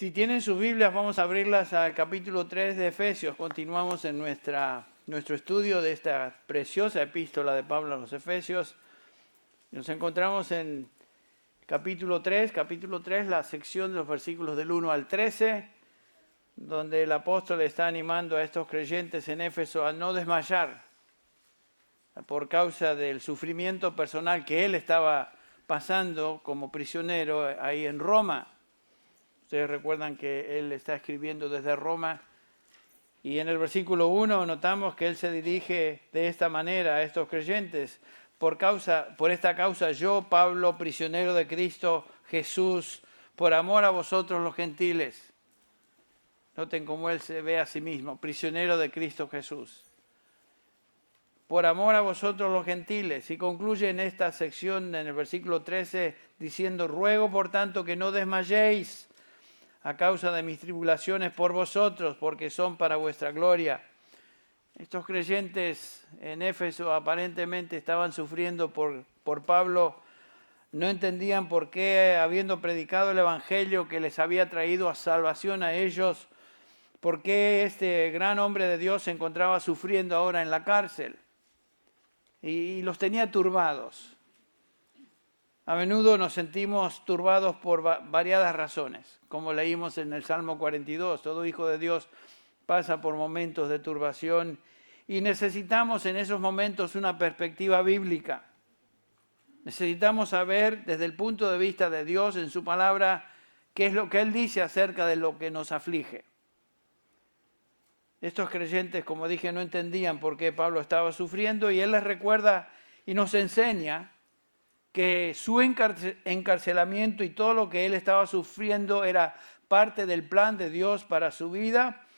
Si tienen sus Biblias, vamos a abrirlas al capítulo 3 de Efesios. Continuamos en nuestro estudio de esta preciosa epístola de Pablo a los Efesios. Nos encontramos en capítulo 3, la sección de los versículos del 1 al 13, donde el apóstol está animando a estos creyentes en Éfeso a no desmayar por causa del sufrimiento personal que él estaba pasando como prisionero ahí en Roma. Ustedes recuerdan que él está escribiendo desde Roma y en el versículo 1 notamos que él se dirige de esta manera a estos creyentes. Por esta causa yo, Pablo, prisionero de Cristo Jesús, por amor a vosotros los gentiles. Noten cómo él se ve a sí mismo, prisionero de Cristo Jesús. Por amor a vosotros los gentiles. Y concluye en esta sección, en el versículo 13, diciendo, ruego por tanto que no desmayéis a causa de mis tribulaciones por vosotros, porque son para vuestra gloria. Estos creyentes en Éfeso aparentemente estaban sufriendo por Pablo. No entendían por qué, habiendo predicado el Evangelio que les había traído a salvación a ellos, por qué este gran hombre de Dios se encontraba sufriendo ahora en la cárcel. Y los tenía turbados. A menudo nos sentimos turbados por variadas razones, como leímos en el Salmo 42. Todo hijo de Dios pasa por momentos de turbación y necesitamos en esos momentos una perspectiva bíblica. Necesitamos saber desde el punto de vista de Dios en su palabra qué es lo que Él dice acerca de lo que nos aflige. Estos creyentes, como dije, no entendían por qué Pablo estaba sufriendo y Él les recuerda y nos enseña que su encarcelamiento y todo lo que él estaba sufriendo era parte del plan de Dios para su vida.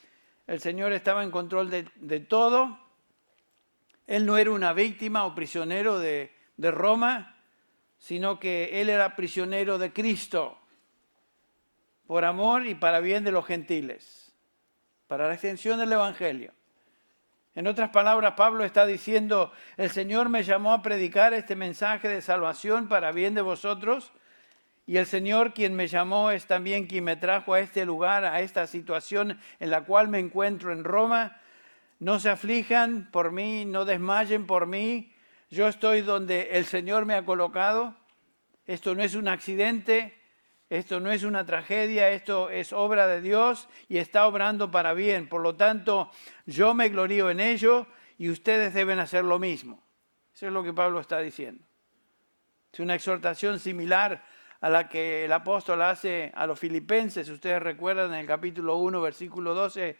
El Señor estaba en control de todo. Él no era una víctima o prisionero de Roma, sino que él era prisionero de Cristo, por amor y para bien de los gentiles, para la extensión del Evangelio. En otras palabras, Pablo está diciendo, el Señor me llamó a predicar este mensaje de salvación para bien de vosotros, y el Señor quien me llamó es también quien me trajo a este lugar, a esta situación en la cual me encuentro en Roma. No se aflijan por mí, no desmayen por mí. Yo estoy donde el Señor me ha colocado. Esto no es un accidente. Esto no es una tragedia, esto es obra de Dios y está obrando para bien. Por lo tanto, yo me glorío en ello y ustedes deben hacer lo mismo. Eso es lo que Pablo está diciendo. Es una exhortación similar a la que el apóstol hace a los filipenses. Ustedes recuerdan en el capítulo 1, versículo 12,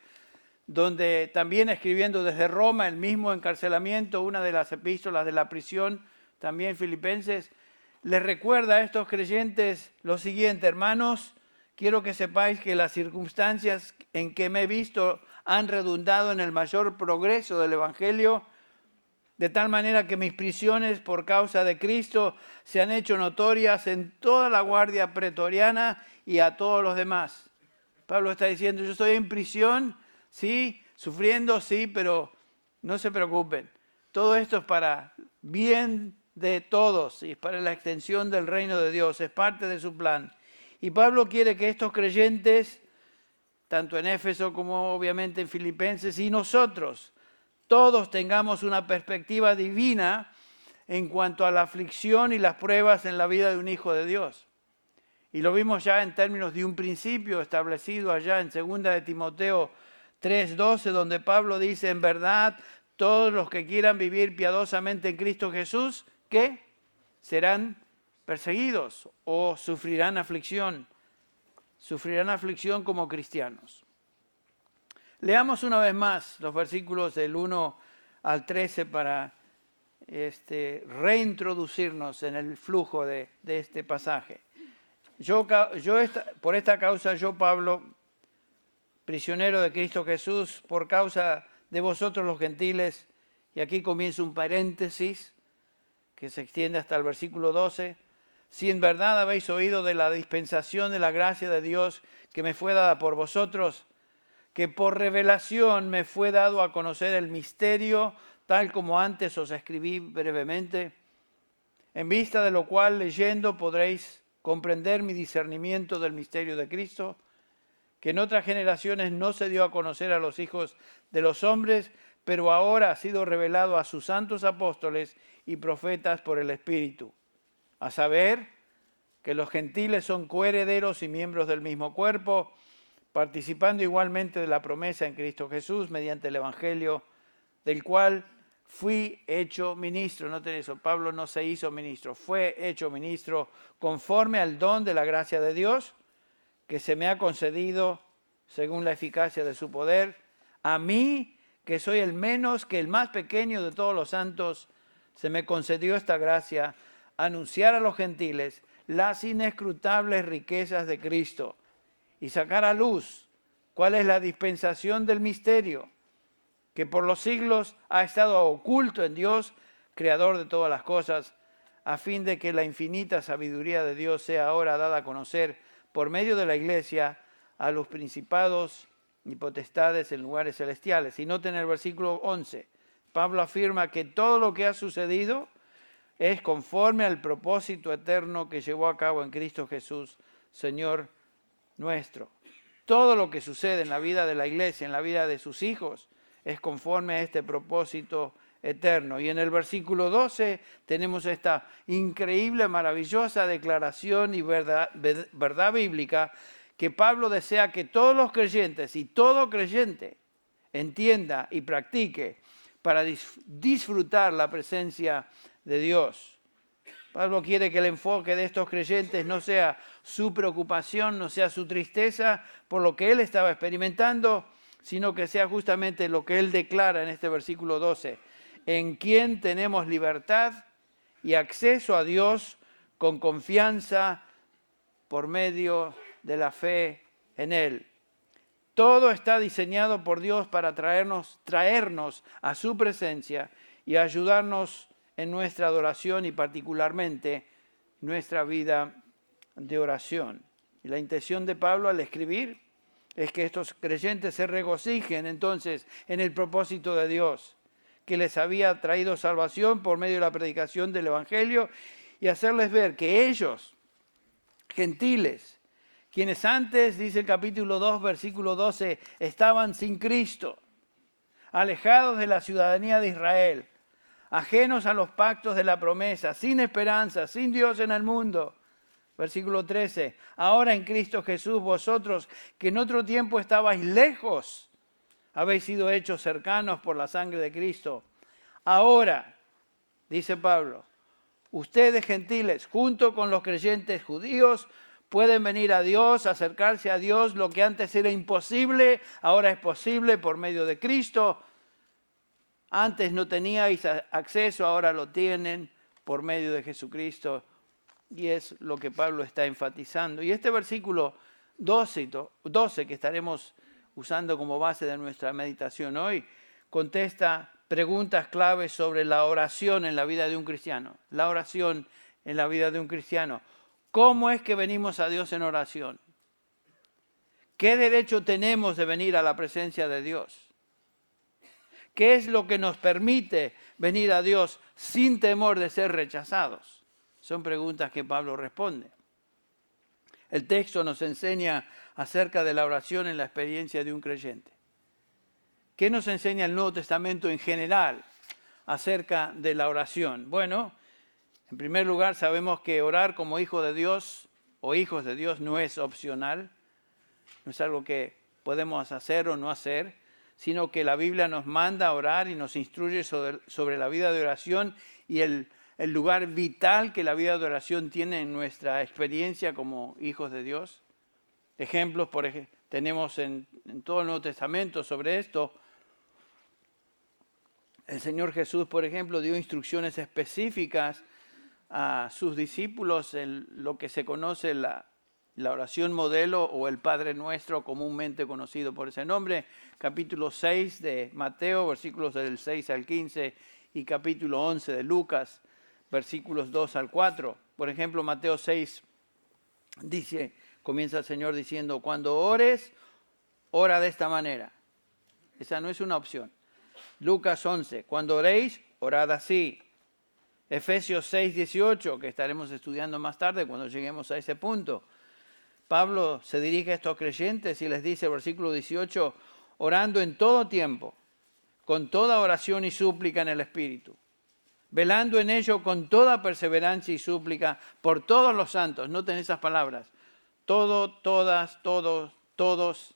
donde también escribiendo desde Roma, el mismo encarcelamiento, una de las epístolas de la prisión, también filipenses, les recuerda a estos creyentes lo siguiente: hermanos, quiero que sepáis que las circunstancias en que me he visto han redundado en el mayor progreso del Evangelio, de tal manera que mis prisiones por causa de Cristo se han hecho notorias en toda la guardia pretoriana y a todos los demás. Pablo está diciendo, yo estoy en prisión, sí, sufriendo, sí, pero no se preocupen. Todo esto es para bien de todos y para la extensión del reino de Dios, es parte de su plan. Y Pablo quiere que estos creyentes, tanto en Éfeso como obviamente en Filipenses y nosotros, todos tengamos una perspectiva divina en cuanto a la aflicción y las pruebas en la vida de un hijo de Dios. Y lo vimos ya en términos de un principio establecido allá en 2 de Timoteo 3:12, donde Pablo dice, en verdad, todos los que quieran vivir piadosamente en Cristo Jesús, ¿qué? Serán perseguidos o sufrirán aflicción. Sufrirán aflicción como cristianos. Leamos una vez más los versículos del 1 al 13 para reintroducirnos en el flujo de este pasaje. Por esta causa, yo, Pablo, prisionero de Cristo Jesús, por causa de vosotros los gentiles, y aquí comienza un paréntesis que se extiende hasta el versículo 12, si en verdad habéis oído de la dispensación de la gracia de Dios que me fue dada por vosotros, que por revelación me fue dado a conocer el misterio, tal como antes os escribí brevemente, en vista de lo cual leyendo podréis comprender mi discernimiento del misterio de Cristo, que en otras generaciones no se dio a conocer a los hijos de los hombres, pero ahora ha sido revelado a sus santos apóstoles y profetas por el Espíritu. A saber, que los gentiles son coherederos y miembros del mismo cuerpo, participando igualmente de la promesa en Cristo Jesús mediante el Evangelio, del cual fui hecho ministro. Noten eso, Pablo no se hizo ministro, fue hecho ministro conforme al don de la gracia de Dios que se me ha concedido según la eficacia de su poder. A mí, que soy el menos que el más pequeño de todos los santos, se me concedió esta gracia, anunciar a los gentiles las inescrutables riquezas de Cristo y sacar a luz cuál es la dispensación del misterio, que por los siglos ha estado oculto en Dios, creador de todas las cosas, a fin de que la infinita sabiduría de Dios sea ahora dada a conocer por medio de la Iglesia a los principados y potestades en lugares celestiales. Y noten el versículo 11, Pablo afirma que todo lo que ha sucedido es conforme al propósito eterno que llevó a cabo en Cristo Jesús, Señor nuestro. Todo lo que sucede en la vida de la Iglesia, en la vida de sus hijos, es conforme a este propósito eterno. Y en el versículo 12 tenemos esta increíble, maravillosa declaración y verdad bíblica que Pablo desea que todos los creyentes y todo creyente entienda y practique para disfrutar la presencia de Dios. Pablo quiere que el enfoque de estos creyentes no sea su preocupación, no sea su tristeza por lo que él estaba experimentando, sino que sea justamente lo que él declara en este versículo 12, en quien tenemos libertad y acceso a Dios con confianza por medio de la fe en Él. Todo está diseñado por Dios para traernos a su presencia y ayudarnos en nuestra adoración y particularmente nuestra vida de oración. Y la intención de Pablo al escribir es que estos creyentes se regocijen entonces en el propósito de Dios, que les había traído salvación por medio de la predicación del Evangelio y hacerles ver que ellos, gentiles, quienes antes, dice el capítulo 2, versículo 12, estaban sin Cristo, alejados de la ciudadanía de Israel, ajenos a los pactos de la promesa, sin esperanza, sin Dios en el mundo. Versículo 13, ahora en Cristo Jesús vosotros, que en otro tiempo estabais lejos, habéis sido hechos cercanos por la sangre de Cristo. Ahora, dice Pablo, ustedes gentiles, junto con los creyentes judíos, pueden venir a Dios, acercarse a Dios. Lo que antes era imposible, ahora es posible por medio de Cristo. Antes no teníais acceso, ahora lo tienen por medio de Jesucristo. Y es lo que Pablo está enfatizando. Y este versículo 12 que estaremos usando como base de nuestra meditación hoy, contesta preguntas claves sobre la oración en la vida de un cristiano. La oración en la vida de un cristiano. ¿Cómo es que venimos a Dios en oración? ¿Qué derecho tenemos de venir a la presencia de Dios? ¿Qué es lo que nos permite venir a Dios sin temor de ser rechazados? Son preguntas que Pablo responde. El texto nos enseña acerca de la oración en la experiencia de un creyente. ¿Qué nos enseña el Nuevo Testamento en general acerca de la oración? Bueno, en primer lugar sabemos que orar como hijo de Dios o hijos de Dios no es opcional, no es algo que podemos hacer o no hacer, sino que la Biblia nos manda a orar y nos instruye sobre la vida de oración y el lugar vital que la vida de oración tiene en nuestra experiencia como hijos de Dios. Ejemplos tenemos en todo el Nuevo Testamento sobre esto. El Señor Jesús, por ejemplo, dio instrucciones específicas a sus discípulos en lo que se conoce la oración modelo o el Padre Nuestro, comúnmente conocido por ese nombre. Capítulo 6 de Mateo, versículos del 6 al 15, y capítulo 11 de Lucas, versículos 2 al 4. Por ejemplo, Mateo 6 comienza el Señor diciendo, cuando ores, ora de esta manera. Esa no es una opción. Lucas 11, cuando oréis, orad así. Efesios 6, 18, que estaremos estudiando más tarde cuando lleguemos a ese punto. Pablo se dirige a estos creyentes y les dice, versículo 18, orando en todo tiempo, con toda oración y súplica en el Espíritu, velando en ello con toda perseverancia y súplica por todos los santos. Noten esas palabras. Todo, todas, todos, todos.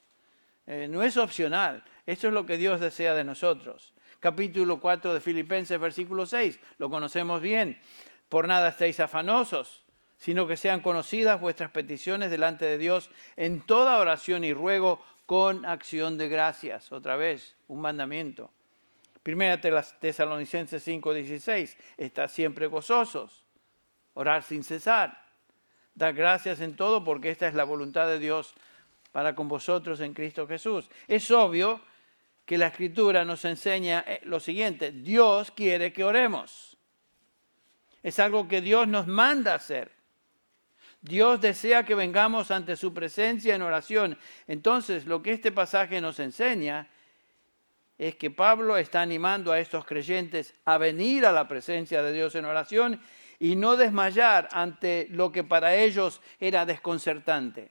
No es opcional. Eso es lo que Dios desea de nosotros. Capítulo 4 de Filipenses, versículo 6. Lo conocemos bien. Por nada estéis afanosos, sino que sean conocidas vuestras peticiones delante de Dios en toda oración y ruego con acción de gracias. Otra vez, un mandamiento. Primera Tesalonicenses 5:16. Estad siempre gozosos, orar sin cesar, dar gracias en todo porque esta es la voluntad de Dios para con vosotros en Cristo Jesús. Es obvio que la Escritura nos enseña lo siguiente: Dios quiere que oremos. Es algo que Dios nos manda hacer. Dios desea que vengamos ante su presencia en oración. Entonces, lo que este pasaje nos enseña es que Pablo está animando a estos creyentes a venir a la presencia de Dios en oración y no desmayar ante lo que para ellos era desconcertante.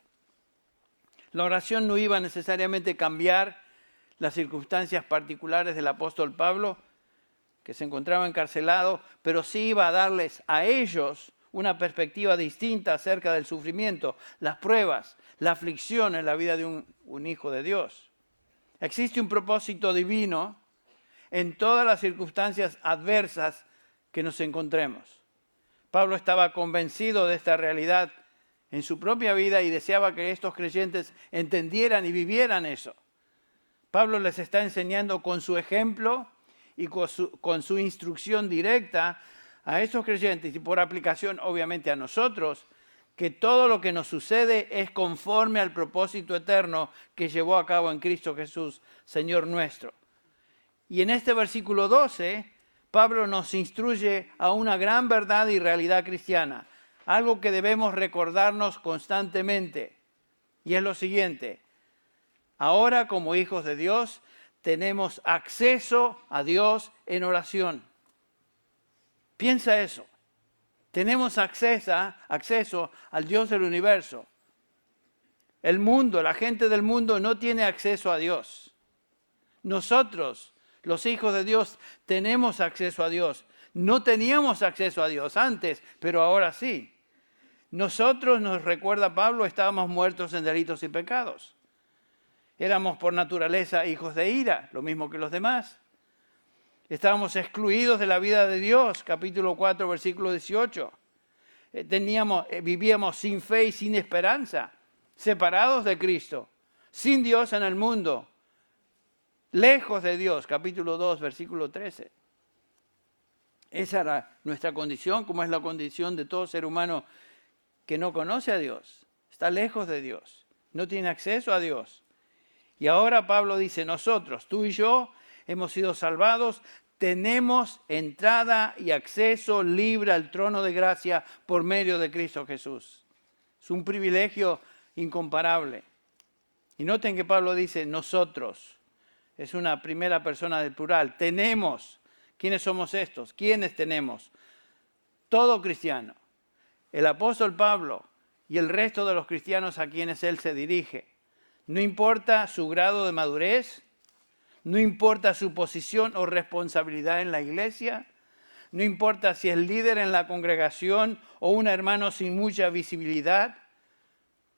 La oración no iba necesariamente a cambiar las circunstancias particulares del apóstol Pablo, que se encontraba encarcelado, pero sí iba a darles a ellos una perspectiva distinta acerca del sufrimiento, las pruebas, la aflicción en la vida de un hijo de Dios. Existe un propósito divino en todas las circunstancias adversas que nos encontremos. Pablo estaba convencido de esta realidad en su propia vida y deseaba que estos creyentes entendieran y vivieran eso. Pablo les está enseñando con su ejemplo y con su instrucción directa a estos creyentes y por aplicación obviamente a nosotros, que todo lo que nos sucede es conforme al propósito eterno que llevó a cabo en Cristo Jesús, Señor nuestro. Y en este versículo 12, Pablo nos instruye a una gran verdad y realidad cristiana, algo que debemos recordarnos constantemente. Y es lo siguiente: ahora como hijos de Dios tenemos acceso a Dios en oración. Piensa eso. Tenemos acceso al Dios del universo. El mundo, la gente del mundo no tiene acceso a Dios. Nosotros, los hijos de Dios, tenemos acceso a Dios. No teníamos acceso a Dios antes, pero ahora sí. Nosotros, nos recuerda Pablo, estábamos muertos en delitos y pecados. Éramos por naturaleza hijos de ira, lo mismo que los demás. Estábamos excluidos de la vida de Dios, capítulo 4, versículo 18. Vivíamos sin fe y sin esperanza, separados de Cristo, sin Dios en el mundo, lejos de Dios, capítulo 2, versículo 13. Esa era nuestra condición, como es la condición de todo ser humano que no conoce a Dios, está lejos de Dios, no tiene acceso a Dios. Y ahora Pablo dice, nosotros, tú y yo, hemos sido salvados, tenemos entrada y acceso libre al trono de gracia por medio de Cristo Jesús. Es un privilegio incomparable. Y noten que Pablo dice nosotros, es una primera persona del plural, tenemos. ¿Quiénes somos estos? ¿Quiénes tenemos? Todo cristiano. El apóstol Pablo y el resto de los cristianos a quienes él se dirige. No importa su grado de madurez, no importa su posición o responsabilidad en la iglesia, no importa si es líder en la congregación o un hermano sin mucha visibilidad.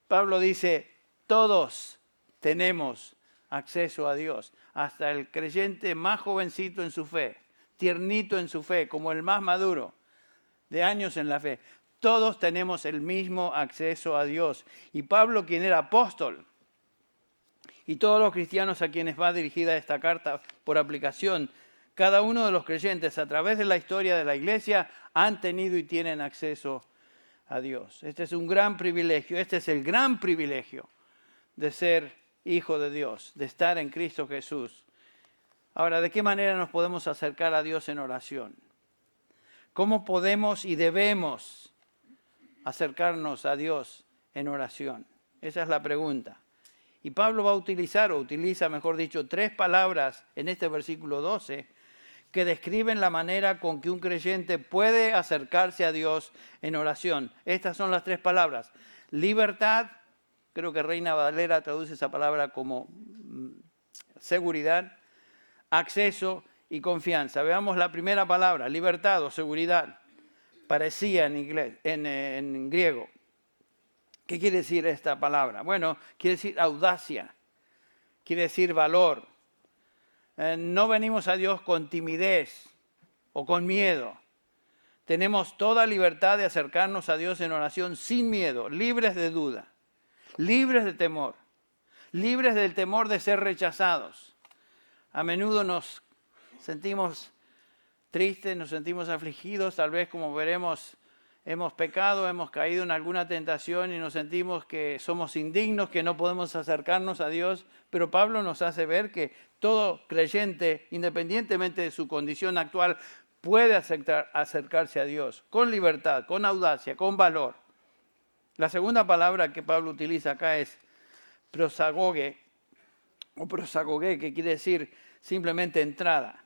Pablo dice, todos tenemos acceso a Dios, hasta el creyente más jovencito en su fe, tiernito en su fe, como el más maduro, de años en la fe. Todos tenemos el mismo acceso a Dios. Y Pablo, quien era apóstol, y todos los cristianos a quienes va dirigida esta carta por aplicación, cada uno de los creyentes a través de la historia de la iglesia han tenido y tienen acceso a Dios. Este es un gran privilegio, este es el gran privilegio de ser hijo de Dios, de estar en Cristo Jesús. Ahora, ¿de qué manera nos podemos acercar a Dios en oración? ¿Cómo podemos y debemos acercarnos a Dios en oración? Esa es la pregunta. Y Pablo va a utiliza, mejor dicho, 3 palabras en este versículo 12 que describen la manera con que un creyente puede acercarse a Dios en oración. Estas son las 3 palabras: libertad, creo que Reina Valera traduce esa palabra como seguridad, acceso y confianza. Veamos la primera palabra, libertad o seguridad. Parecía en inglés, en griego. ¿Qué quiere decir esta palabra? Bueno, quiere decir audacia, quiere decir valor. No venimos a Dios con timidez o con miedo. Tenemos toda libertad de acercarnos a Dios en oración sin miedo, libres de duda, libres de temor, libres del temor de ser rechazados. A menudo nos sentimos tristes, nos sentimos afligidos, tal vez como veremos, hemos pecado, hemos caído en alguna tentación y nos sentimos que somos indignos, que no podemos acercarnos a Dios, pero Pablo nos hace ver que todo creyente, independientemente de su condición actual, puede acercarse a Dios con libertad, con audacia, con valor. La segunda palabra que Pablo utiliza acá es prosagoge, o prosagoge, que quiere decir simplemente entrada.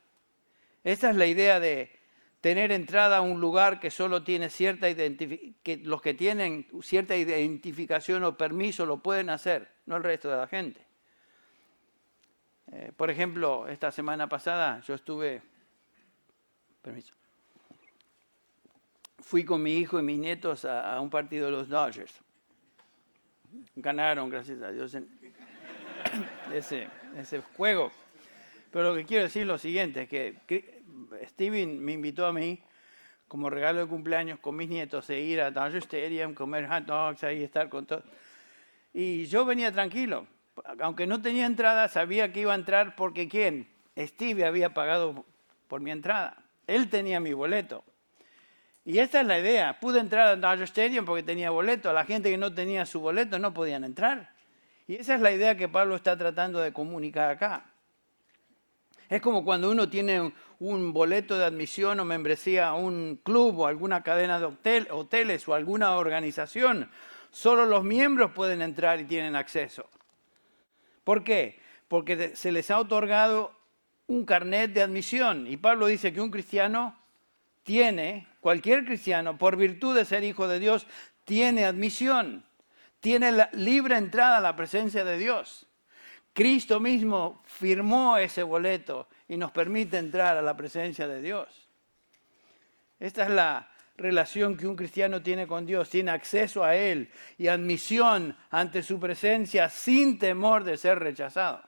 Esta es la idea de tener entrada a un lugar que solo tiene que los que tienen cierta identificación o permiso lo pueden hacer, no el resto de la gente. Por ejemplo, esta semana pasada yo fui con mi hijo y mis nietos a un partido de los Dodgers. Ganaron, gracias a Dios, en ese juego. Pero lo que quiero decir es lo siguiente, es que Steven me invitó a mí, como regalo de cumpleaños con mis nietos, de ir a Dodger Stadium, comer hot dogs, ahí estar con todos. Y yo venía tranquilo. Aunque no tenía entrada, sabía que iba a entrar porque ¿quién? Steve había pagado por mi entrada. Él tenía mi boleto. Y esta es la idea. Pude entrar a Dodger Stadium porque tenía boleto. La gente que no tenía su boleto no podían entrar. Y esa es la idea que Pablo está tratando de comunicar acá. Es como cuando uno tiene un boleto de admisión o membresía a un club o alguna cadena de hoteles o alguna organización. Solo los miembros pueden entrar y tienen acceso. ¿Por qué? Porque se les ha otorgado un carnet de admisión. Y Pablo dice que un cristiano cualquier cristiano, por virtud de ser hijo de Dios, tiene admisión. Tiene la libre entrada a la presencia de Dios. Cristo mismo firmó ese boleto y nos permite entrar a la presencia de Dios. Esta es la relación que un cristiano tiene con Dios. Tiene acceso a Él y admisión ante su presencia sin temor de ser rechazado.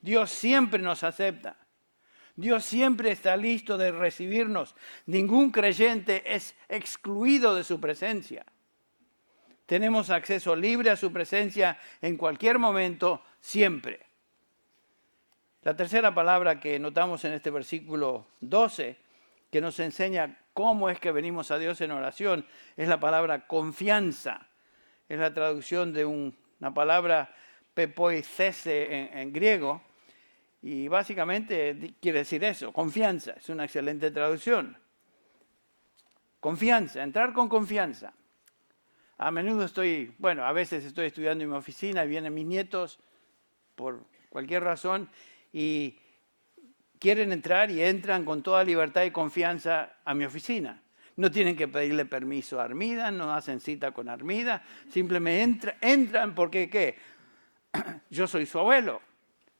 Dios siempre nos acepta. Dios siempre está listo de recibirnos. Ningún creyente es excluido de su presencia. Tenemos acceso libre a su presencia en cualquier momento, siempre. La tercera palabra que notamos en este versículo 12, que nos enseña cómo es que venimos a Dios en oración, es la palabra confianza. Es la traducción de una palabra pepoicese en griego. Y básicamente quiere decir eso, confianza. Es una excelente traducción. Confianza, entrar con confianza. A menudo a veces estoy estudiando en mi oficina y vienen mis nietos por cualquier razón y quieren entrar y entran con toda libertad y confianza a mi oficina. No tienen que pedirle permiso a Armida, no hacen cita con Armida, simplemente entran porque ¿qué? Yo soy su abuelo,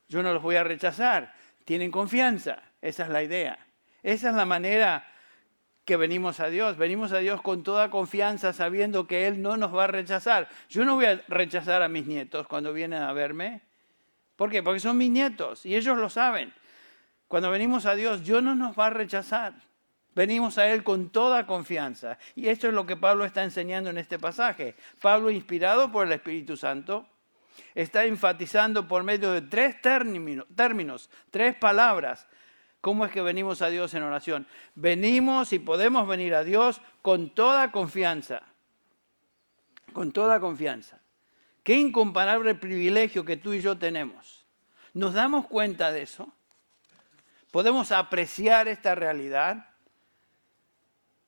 yo no los voy a rechazar, tienen confianza, esa es la idea. Esa es la manera que venimos a Dios con toda confianza sabiendo que Él no nos va a rechazar. Yo no voy a rechazar a mis nietos cuando vienen a verme. ¿Por qué? Porque son mis nietos y ellos lo saben. Cuando venimos a Dios, Dios no nos va a rechazar. Venimos a Él con toda confianza. Y esto es lo que Pablo está enseñando en este pasaje. Pablo, inspirado por el Espíritu Santo, está enfatizando por medio de tres términos, tres palabras, cómo es que venimos a Dios en oración. Venimos y podemos venir a Dios con toda confianza. Con toda confianza. Qué incomparable privilegio que tú y yo tenemos. ¿Nos damos cuenta de eso? ¿Podemos apreciar esta realidad?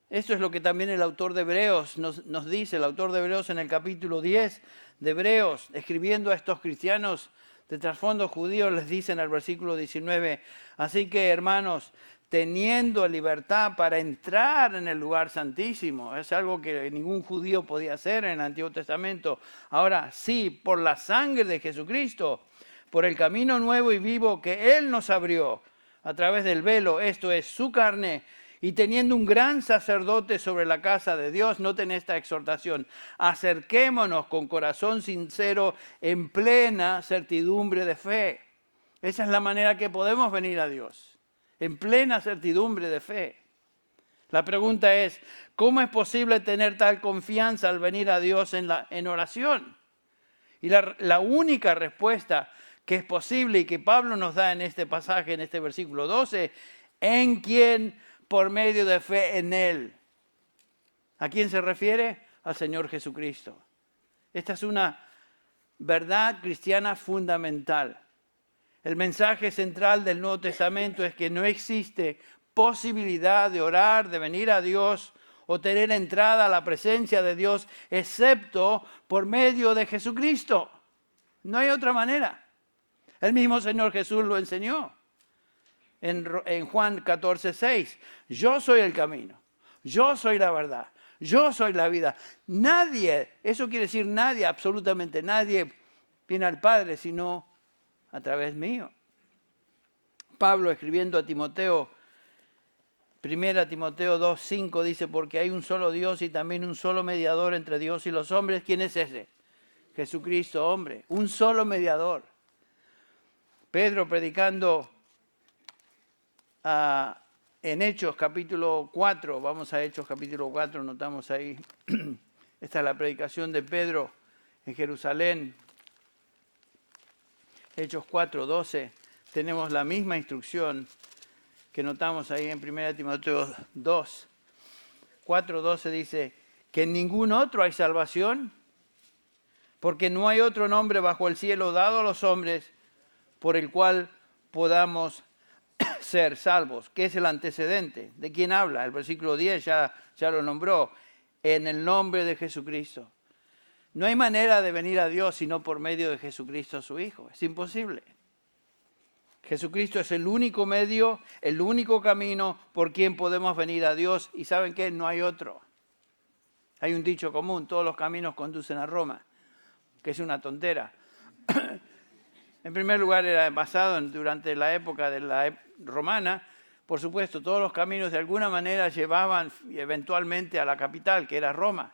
Esto es lo que también el autor de Hebreos nos dice, el autor de Hebreos en el capítulo 10 de Hebreos, escribiendo a estos cristianos de trasfondo judío, les dice en el versículo 19, así que hermanos, teniendo libertad para entrar en el lugar santísimo. Es algo que ningún judío podía hacer en el Antiguo Testamento. Ahora sí, por la sangre de Jesucristo, por el camino nuevo y vivo que Él nos abrió a través del velo, esto es su carne, y teniendo un gran sacerdote sobre la casa de Dios, noten esta exhortación: acerquémonos con corazón sincero en plena certidumbre de fe. Esa es la manera que podemos venir a Dios, en plena certidumbre de fe. La pregunta es, ¿cómo es posible tener tal confianza al venir a Dios en oración? Y la única respuesta que es posible y que Pablo nos da en este pasaje, en este versículo 12, en quien, por medio de fe en Él. ¿A quién se refiere? Al Señor Jesucristo. Esta es una verdad cristiana fundamental. El mensaje central del Nuevo Testamento es que no existe posibilidad de orar, de venir a Dios o tener entrada a la presencia de Dios, excepto por medio de Jesucristo. No hay otra manera. El mismo Señor Jesús lo enseñó en Juan 14:6. Yo soy el camino, yo soy la verdad, yo soy la vida. Nadie, eso quiere decir nadie, absolutamente nadie, viene al Padre sino a través mío. Pablo, escribiendo a Timoteo, 1 Timoteo 2:5, dice: porque hay un solo Dios y también un solo mediador entre Dios y los hombres. ¿Quién es ese? Jesucristo, hombre. Un solo mediador. Pedro, predicando en Hechos capítulo 4, vamos a Hechos capítulo 4, notamos ahí. Esta es la predicación de Pedro en Jerusalén. Hechos 4:12, tenemos la misma instrucción que notamos ahí en 1 Timoteo 2. 4:12 dice: que en ningún otro hay salvación, porque no hay otro nombre bajo el cielo dado a los hombres por el cual podamos ser salvos. ¿Qué es el antecedente? ¿De quién habla? El versículo 10 ya lo nombró: en el nombre de Jesucristo. No hay manera de venir a Dios sino por medio de Jesucristo, su Hijo. Es imposible. Jesucristo es el único medio, el único camino por quien podemos venir a Dios. ¿Y saben qué? No hay otro. Hay un dicho común: todos los caminos conducen a Roma, que es una tontera. En primer lugar, era basado durante la época de la romana. Por supuesto, todos los caminos de alguna manera llevaban eventualmente a la capital, que era Roma.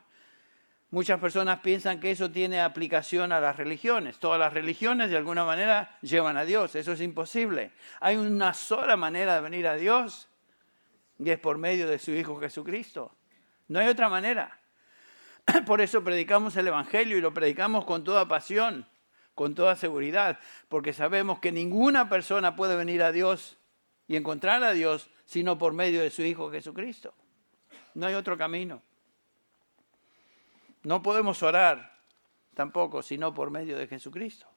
Muchas personas piensan que eso tiene aplicación a las religiones. Todas las religiones de alguna manera llevan a Dios. Eso es imposible. Hay una sola manera de venir a Dios y es por medio de su Hijo Jesucristo. No hay otra manera. Por eso predicamos el Evangelio y lo predicamos con toda pasión, con toda seguridad, porque sabemos que ninguna persona puede venir a Dios y encontrar a Dios sino por medio de su Hijo Jesucristo. No hay otro camino. No podemos orar tampoco sino por medio de Jesucristo.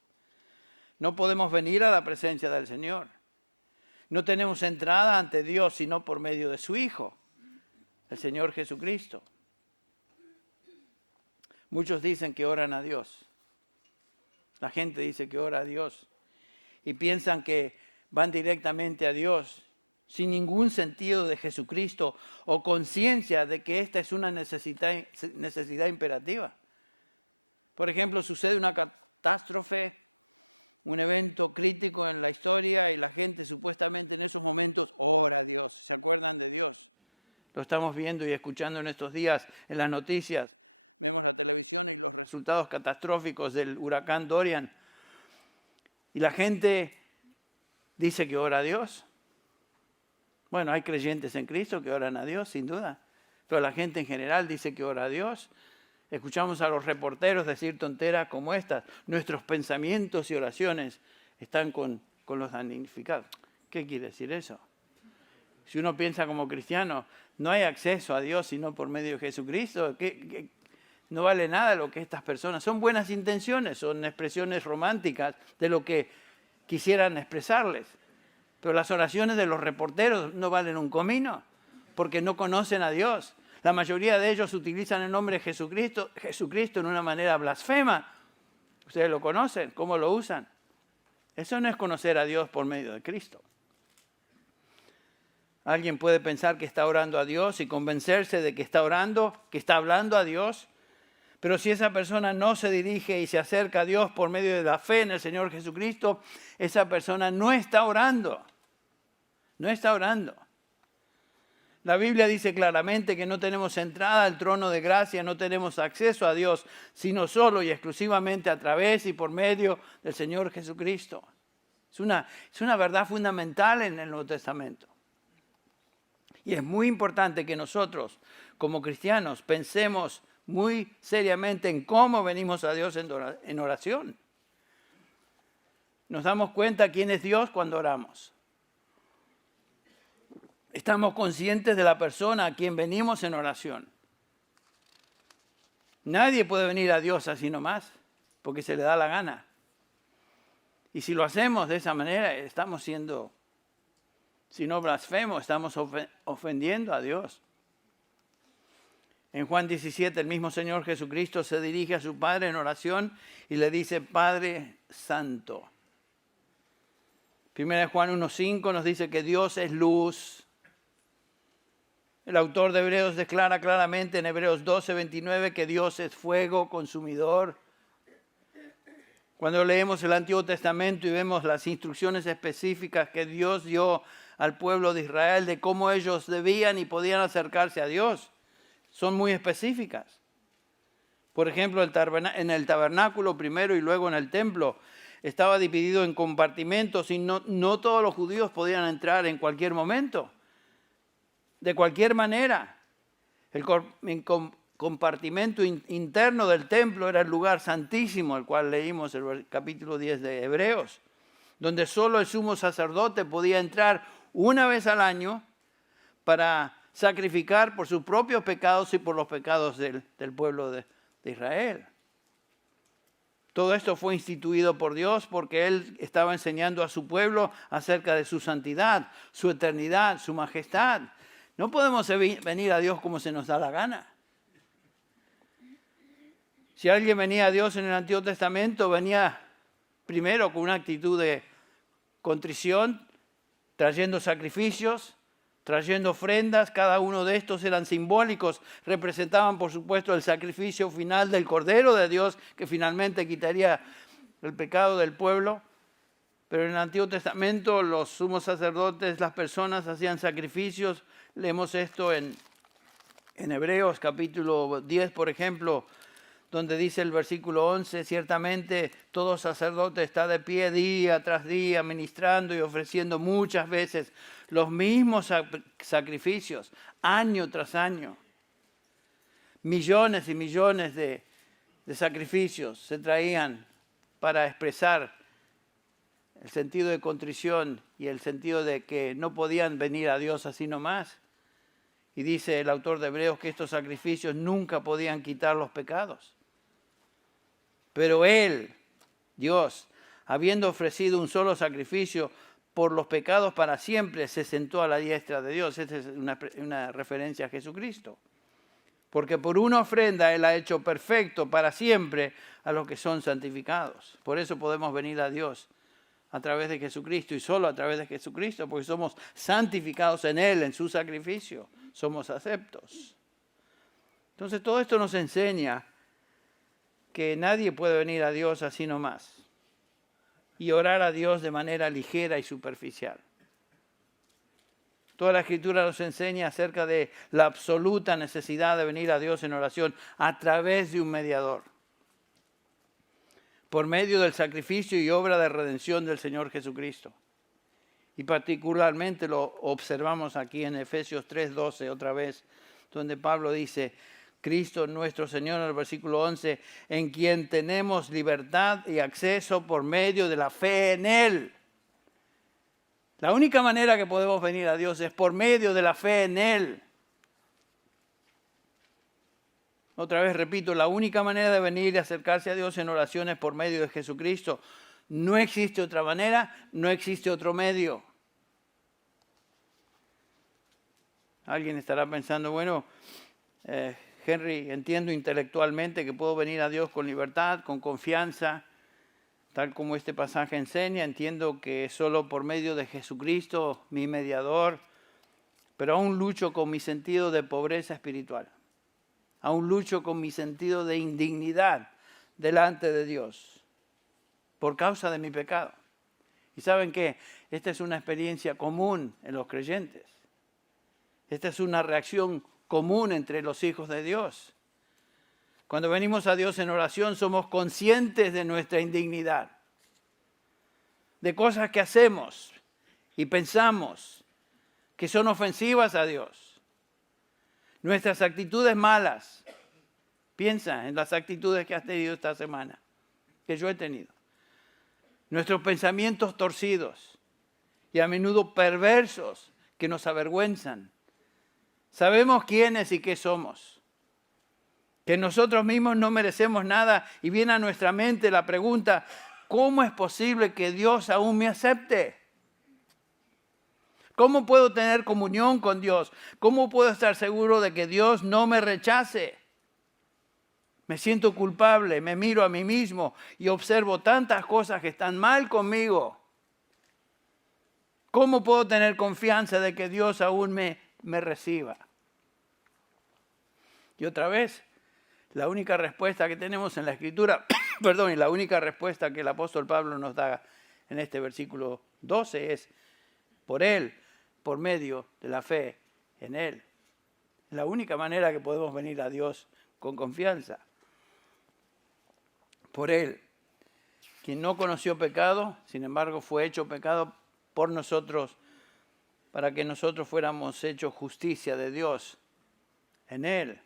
No podemos venir a la presencia del Señor. No tenemos entrada ante Dios sino por medio de su Hijo, el Señor Jesucristo. Muchos dicen que oran a Dios. La gente dice que ora a Dios y piensan que van directamente a Dios sin ningún sentido de Jesucristo o conciencia de que esta es una necesidad imperativa. Por ejemplo, sucede una catástrofe, un evento crítico en la historia y la gente supuestamente en esos momentos ora a Dios, se acuerdan de Dios. Lo estamos viendo y escuchando en estos días en las noticias. Vemos la televisión y los resultados catastróficos del huracán Dorian. Y la gente dice que ora a Dios. Bueno, hay creyentes en Cristo que oran a Dios, sin duda. Pero la gente en general dice que ora a Dios. Escuchamos a los reporteros decir tonteras como estas. Nuestros pensamientos y oraciones están con los damnificados. ¿Qué quiere decir eso? Si uno piensa como cristiano, no hay acceso a Dios sino por medio de Jesucristo. No vale nada lo que estas personas... Son buenas intenciones, son expresiones románticas de lo que quisieran expresarles. Pero las oraciones de los reporteros no valen un comino, porque no conocen a Dios. La mayoría de ellos utilizan el nombre de Jesucristo en una manera blasfema. Ustedes lo conocen, ¿cómo lo usan? Eso no es conocer a Dios por medio de Cristo. Alguien puede pensar que está orando a Dios y convencerse de que está orando, que está hablando a Dios. Pero si esa persona no se dirige y se acerca a Dios por medio de la fe en el Señor Jesucristo, esa persona no está orando. No está orando. La Biblia dice claramente que no tenemos entrada al trono de gracia, no tenemos acceso a Dios, sino solo y exclusivamente a través y por medio del Señor Jesucristo. Es una verdad fundamental en el Nuevo Testamento. Y es muy importante que nosotros, como cristianos, pensemos muy seriamente en cómo venimos a Dios en oración. Nos damos cuenta quién es Dios cuando oramos. Estamos conscientes de la persona a quien venimos en oración. Nadie puede venir a Dios así nomás, porque se le da la gana. Y si lo hacemos de esa manera, estamos siendo, si no blasfemo, estamos ofendiendo a Dios. En Juan 17, el mismo Señor Jesucristo se dirige a su Padre en oración y le dice, Padre Santo. 1 Juan 1:5 nos dice que Dios es luz. El autor de Hebreos declara claramente en Hebreos 12:29 que Dios es fuego consumidor. Cuando leemos el Antiguo Testamento y vemos las instrucciones específicas que Dios dio al pueblo de Israel de cómo ellos debían y podían acercarse a Dios, son muy específicas. Por ejemplo, en el tabernáculo primero y luego en el templo estaba dividido en compartimentos y no todos los judíos podían entrar en cualquier momento, de cualquier manera. El compartimento interno del templo era el lugar santísimo, el cual leímos en el capítulo 10 de Hebreos, donde solo el sumo sacerdote podía entrar una vez al año para sacrificar por sus propios pecados y por los pecados del pueblo de Israel. Todo esto fue instituido por Dios porque Él estaba enseñando a su pueblo acerca de su santidad, su eternidad, su majestad. No podemos venir a Dios como se nos da la gana. Si alguien venía a Dios en el Antiguo Testamento, venía primero con una actitud de contrición, trayendo sacrificios, trayendo ofrendas. Cada uno de estos eran simbólicos, representaban por supuesto el sacrificio final del Cordero de Dios que finalmente quitaría el pecado del pueblo. Pero en el Antiguo Testamento los sumos sacerdotes, las personas hacían sacrificios. Leemos esto en Hebreos capítulo 10, por ejemplo, donde dice el versículo 11, ciertamente todo sacerdote está de pie día tras día, ministrando y ofreciendo muchas veces los mismos sacrificios, año tras año. Millones y millones de sacrificios se traían para expresar el sentido de contrición y el sentido de que no podían venir a Dios así nomás. Y dice el autor de Hebreos que estos sacrificios nunca podían quitar los pecados. Pero Él, Dios, habiendo ofrecido un solo sacrificio por los pecados para siempre, se sentó a la diestra de Dios. Esta es una referencia a Jesucristo. Porque por una ofrenda Él ha hecho perfecto para siempre a los que son santificados. Por eso podemos venir a Dios a través de Jesucristo y solo a través de Jesucristo, porque somos santificados en Él, en su sacrificio. Somos aceptos. Entonces todo esto nos enseña que nadie puede venir a Dios así nomás y orar a Dios de manera ligera y superficial. Toda la Escritura nos enseña acerca de la absoluta necesidad de venir a Dios en oración a través de un mediador, por medio del sacrificio y obra de redención del Señor Jesucristo. Y particularmente lo observamos aquí en Efesios 3:12 otra vez, donde Pablo dice, Cristo nuestro Señor, en el versículo 11, en quien tenemos libertad y acceso por medio de la fe en Él. La única manera que podemos venir a Dios es por medio de la fe en Él. Otra vez repito, la única manera de venir y acercarse a Dios en oración es por medio de Jesucristo. No existe otra manera, no existe otro medio. Alguien estará pensando, bueno, Henry, entiendo intelectualmente que puedo venir a Dios con libertad, con confianza, tal como este pasaje enseña. Entiendo que solo por medio de Jesucristo, mi mediador, pero aún lucho con mi sentido de pobreza espiritual. Aún lucho con mi sentido de indignidad delante de Dios por causa de mi pecado. Y ¿saben qué? Esta es una experiencia común en los creyentes. Esta es una reacción común entre los hijos de Dios. Cuando venimos a Dios en oración somos conscientes de nuestra indignidad, de cosas que hacemos y pensamos que son ofensivas a Dios. Nuestras actitudes malas. Piensa en las actitudes que has tenido esta semana, que yo he tenido. Nuestros pensamientos torcidos y a menudo perversos que nos avergüenzan. Sabemos quiénes y qué somos. Que nosotros mismos no merecemos nada y viene a nuestra mente la pregunta, ¿cómo es posible que Dios aún me acepte? ¿Cómo puedo tener comunión con Dios? ¿Cómo puedo estar seguro de que Dios no me rechace? Me siento culpable, me miro a mí mismo y observo tantas cosas que están mal conmigo. ¿Cómo puedo tener confianza de que Dios aún me reciba? Y otra vez, la única respuesta que tenemos en la Escritura, y la única respuesta que el apóstol Pablo nos da en este versículo 12 es por Él, por medio de la fe en Él. Es la única manera que podemos venir a Dios con confianza. Por Él, quien no conoció pecado, sin embargo fue hecho pecado por nosotros, para que nosotros fuéramos hechos justicia de Dios en Él.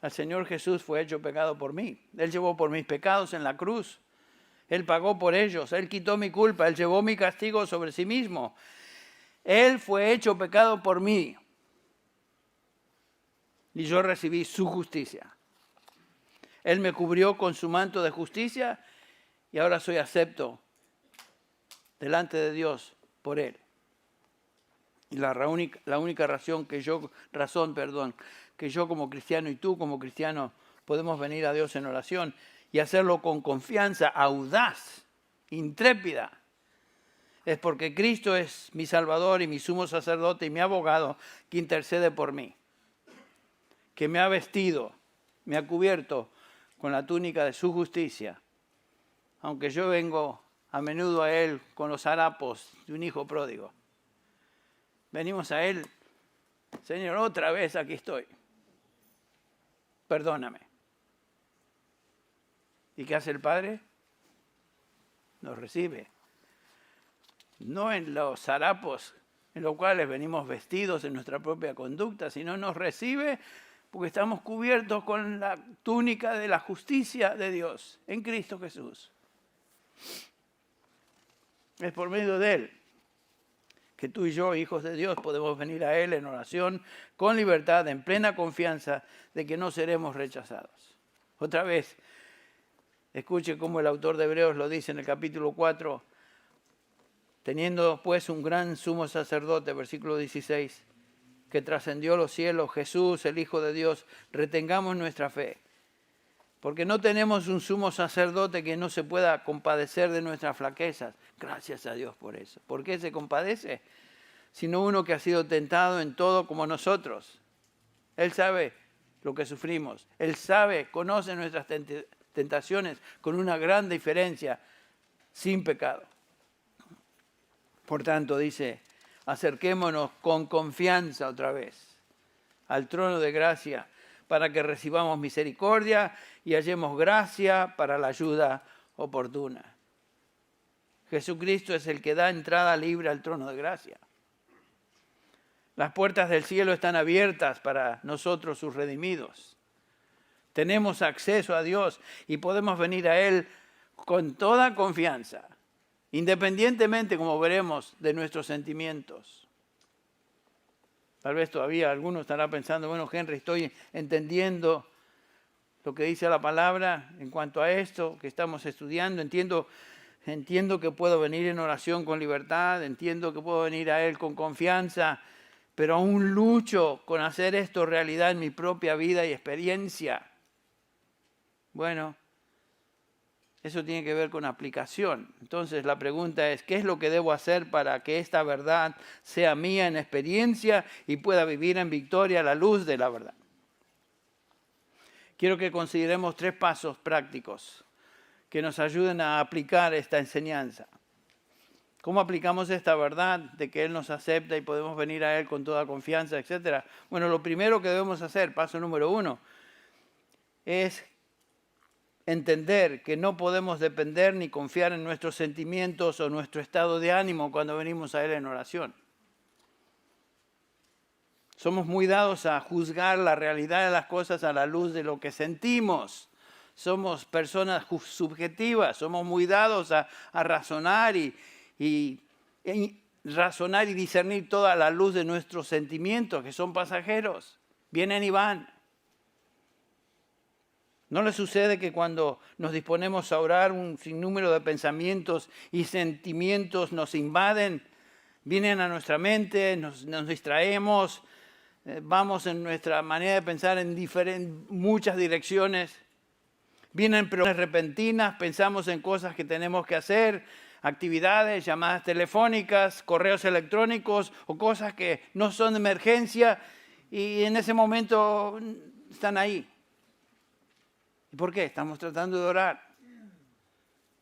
El Señor Jesús fue hecho pecado por mí. Él llevó por mis pecados en la cruz. Él pagó por ellos. Él quitó mi culpa. Él llevó mi castigo sobre sí mismo. Él fue hecho pecado por mí. Y yo recibí su justicia. Él me cubrió con su manto de justicia y ahora soy acepto delante de Dios por Él. Y la única razón que yo como cristiano y tú como cristiano podemos venir a Dios en oración y hacerlo con confianza, audaz, intrépida, es porque Cristo es mi Salvador y mi sumo sacerdote y mi abogado que intercede por mí, que me ha vestido, me ha cubierto con la túnica de su justicia, aunque yo vengo a menudo a Él con los harapos de un hijo pródigo. Venimos a Él, Señor, otra vez aquí estoy. Perdóname. ¿Y qué hace el Padre? Nos recibe. No en los harapos en los cuales venimos vestidos en nuestra propia conducta, sino nos recibe porque estamos cubiertos con la túnica de la justicia de Dios en Cristo Jesús. Es por medio de Él que tú y yo, hijos de Dios, podemos venir a Él en oración con libertad, en plena confianza de que no seremos rechazados. Otra vez, escuche cómo el autor de Hebreos lo dice en el capítulo 4, teniendo pues un gran sumo sacerdote, versículo 16, que trascendió los cielos, Jesús, el Hijo de Dios, retengamos nuestra fe. Porque no tenemos un sumo sacerdote que no se pueda compadecer de nuestras flaquezas. Gracias a Dios por eso. ¿Por qué se compadece? Sino uno que ha sido tentado en todo como nosotros. Él sabe lo que sufrimos. Él sabe, conoce nuestras tentaciones con una gran diferencia, sin pecado. Por tanto, dice, acerquémonos con confianza otra vez al trono de gracia para que recibamos misericordia y hallemos gracia para la ayuda oportuna. Jesucristo es el que da entrada libre al trono de gracia. Las puertas del cielo están abiertas para nosotros, sus redimidos. Tenemos acceso a Dios y podemos venir a Él con toda confianza, independientemente, como veremos, de nuestros sentimientos. Tal vez todavía alguno estará pensando, bueno, Henry, estoy entendiendo lo que dice la palabra en cuanto a esto que estamos estudiando. Entiendo que puedo venir en oración con libertad, entiendo que puedo venir a Él con confianza, pero aún lucho con hacer esto realidad en mi propia vida y experiencia. Bueno, Eso tiene que ver con aplicación. Entonces la pregunta es, ¿qué es lo que debo hacer para que esta verdad sea mía en experiencia y pueda vivir en victoria a la luz de la verdad? Quiero que consideremos 3 pasos prácticos que nos ayuden a aplicar esta enseñanza. ¿Cómo aplicamos esta verdad de que Él nos acepta y podemos venir a Él con toda confianza, etcétera? Bueno, lo primero que debemos hacer, paso número 1, es entender que no podemos depender ni confiar en nuestros sentimientos o nuestro estado de ánimo cuando venimos a Él en oración. Somos muy dados a juzgar la realidad de las cosas a la luz de lo que sentimos. Somos personas subjetivas, somos muy dados a razonar y razonar y discernir toda la luz de nuestros sentimientos, que son pasajeros, vienen y van. ¿No les sucede que cuando nos disponemos a orar un sinnúmero de pensamientos y sentimientos nos invaden, vienen a nuestra mente, nos distraemos, vamos en nuestra manera de pensar en muchas direcciones? Vienen preocupaciones repentinas, pensamos en cosas que tenemos que hacer, actividades, llamadas telefónicas, correos electrónicos o cosas que no son de emergencia y en ese momento están ahí. ¿Y por qué? Estamos tratando de orar.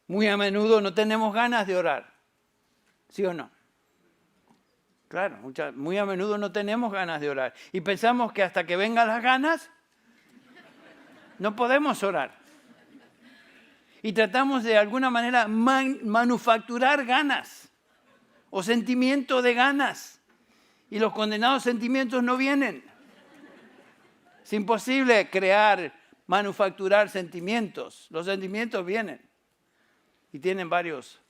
Muy a menudo no tenemos ganas de orar. ¿Sí o no? Claro, muy a menudo no tenemos ganas de orar. Y pensamos que hasta que vengan las ganas, no podemos orar. Y tratamos de alguna manera manufacturar ganas o sentimiento de ganas. Y los condenados sentimientos no vienen. Es imposible manufacturar sentimientos. Los sentimientos vienen y tienen varios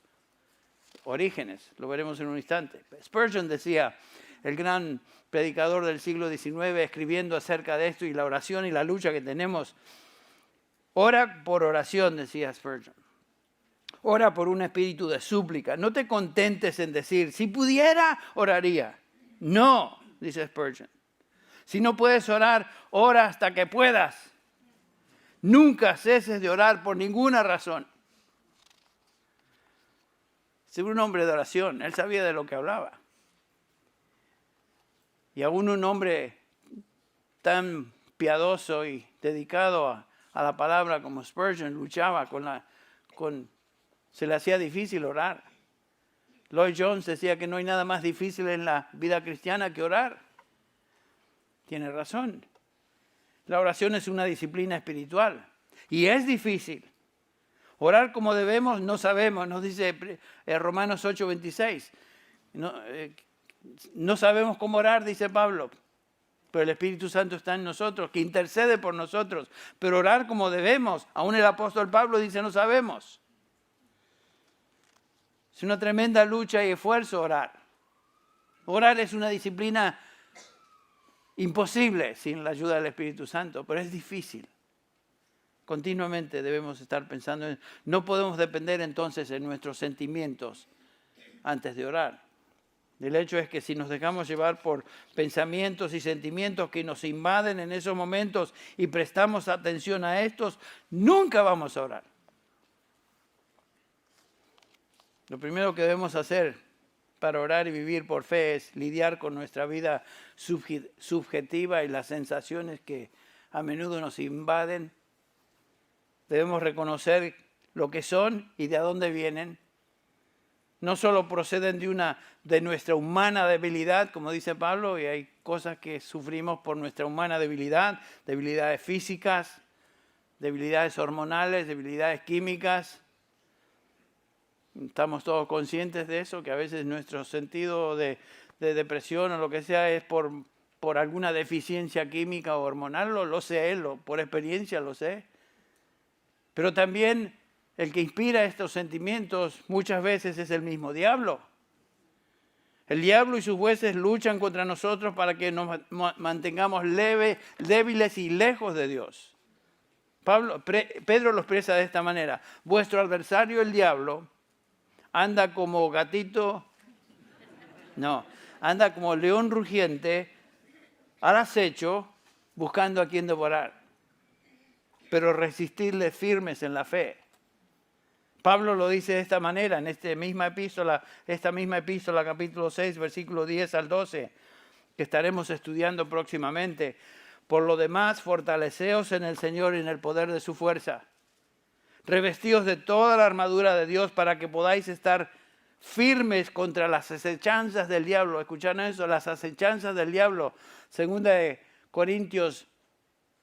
orígenes. Lo veremos en un instante. Spurgeon decía, el gran predicador del siglo XIX, escribiendo acerca de esto y la oración y la lucha que tenemos. Ora por oración, decía Spurgeon. Ora por un espíritu de súplica. No te contentes en decir, si pudiera, oraría. No, dice Spurgeon. Si no puedes orar, ora hasta que puedas. Nunca ceses de orar por ninguna razón. Según un hombre de oración, él sabía de lo que hablaba. Y aún un hombre tan piadoso y dedicado a la palabra como Spurgeon luchaba se le hacía difícil orar. Lloyd Jones decía que no hay nada más difícil en la vida cristiana que orar. Tiene razón. La oración es una disciplina espiritual y es difícil. Orar como debemos no sabemos, nos dice Romanos 8:26. No sabemos cómo orar, dice Pablo, pero el Espíritu Santo está en nosotros, que intercede por nosotros. Pero orar como debemos, aún el apóstol Pablo dice no sabemos. Es una tremenda lucha y esfuerzo orar. Orar es una disciplina imposible sin la ayuda del Espíritu Santo, pero es difícil. Continuamente debemos estar pensando no podemos depender entonces en nuestros sentimientos antes de orar. El hecho es que si nos dejamos llevar por pensamientos y sentimientos que nos invaden en esos momentos y prestamos atención a estos, nunca vamos a orar. Lo primero que debemos hacer para orar y vivir por fe es lidiar con nuestra vida subjetiva y las sensaciones que a menudo nos invaden. Debemos reconocer lo que son y de dónde vienen. No solo proceden de nuestra humana debilidad, como dice Pablo, y hay cosas que sufrimos por nuestra humana debilidad, debilidades físicas, debilidades hormonales, debilidades químicas. Estamos todos conscientes de eso, que a veces nuestro sentido de depresión o lo que sea es por alguna deficiencia química o hormonal, lo sé, por experiencia lo sé. Pero también el que inspira estos sentimientos muchas veces es el mismo diablo. El diablo y sus huestes luchan contra nosotros para que nos mantengamos débiles y lejos de Dios. Pedro lo expresa de esta manera. Vuestro adversario, el diablo, anda como anda como león rugiente al acecho buscando a quien devorar. Pero resistirle firmes en la fe. Pablo lo dice de esta manera en esta misma epístola, capítulo 6, versículo 10 al 12, que estaremos estudiando próximamente. Por lo demás, fortaleceos en el Señor y en el poder de su fuerza. Revestidos de toda la armadura de Dios para que podáis estar firmes contra las acechanzas del diablo. ¿Escucharon eso? Las acechanzas del diablo. Segunda de Corintios